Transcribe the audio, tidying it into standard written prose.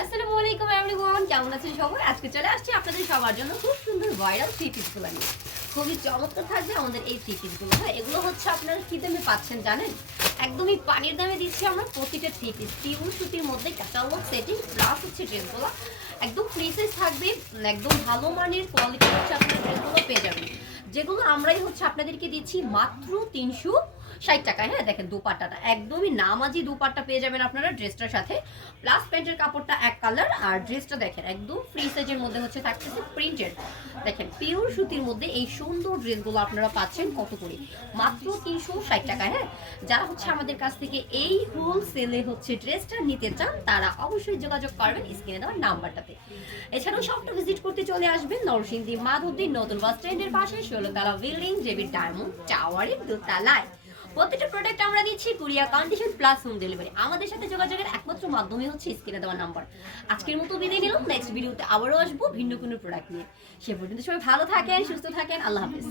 আসসালামু আলাইকুম এভরিওয়ান, কেমন আছেন সবাই? আজকে চলে আসছি আপনাদের সবার জন্য খুব সুন্দর ভাইরাল থ্রি পিসগুলো নিয়ে। খুবই চমৎকার থাকবে আমাদের এই থ্রি পিসগুলো। হ্যাঁ, এগুলো হচ্ছে আপনারা কি দামে পাচ্ছেন জানেন? একদমই পানির দামে দিচ্ছি আমরা প্রতিটা থ্রি পিস। পিওর সুতির মধ্যে ক্যাটালগ সেটিং প্লাস হচ্ছে ড্রেসগুলো একদম ফ্রি সাইজ থাকবে, একদম ভালো মানের কোয়ালিটি হচ্ছে আপনারা ড্রেসগুলো পেয়ে যাবেন, যেগুলো আমরাই হচ্ছে আপনাদেরকে দিচ্ছি মাত্র 360 টাকায়। হ্যাঁ, দেখেন দুপাট্টাটা একদমই নামাজি দুপাট্টা পেয়ে যাবেন আপনারা ড্রেসটার সাথে, প্লাস প্যান্টের কাপড়টা এক কালার, আর ড্রেসটা দেখেন একদম ফ্রি সাইজের মধ্যে হচ্ছে থাকতেছে প্রিন্টেড। দেখেন পিওর সুতির মধ্যে এই সুন্দর ড্রেসগুলো আপনারা পাচ্ছেন কত করে? মাত্র 360 টাকায়। হ্যাঁ, যারা হচ্ছে আমাদের কাছ থেকে এই হোলসেলে হচ্ছে ড্রেসটা নিতে চান তারা অবশ্যই যোগাযোগ করবেন স্ক্রিনে দেওয়ার নাম্বারটাতে। এছাড়াও শপটা ভিজিট করতে চলে আসবেন নরসিংদী মাধবদী নতুন বাস স্ট্যান্ডের পাশে 16তলা বিল্ডিং জেবি ডায়মন্ড টাওয়ারের দোতলায়। প্রত্যেকটা প্রোডাক্ট আমরা দিচ্ছি courier condition plus home delivery. আমাদের সাথে যোগাযোগের একমাত্র মাধ্যমই হচ্ছে স্ক্রিনে দেওয়া নাম্বার। আজকের মতো বিদায় নিলাম, নেক্সট ভিডিওতে আবারও আসবো ভিন্ন কোনো প্রোডাক্ট নিয়ে। সে পর্যন্ত সবাই ভালো থাকেন, সুস্থ থাকেন, আল্লাহ হাফেজ।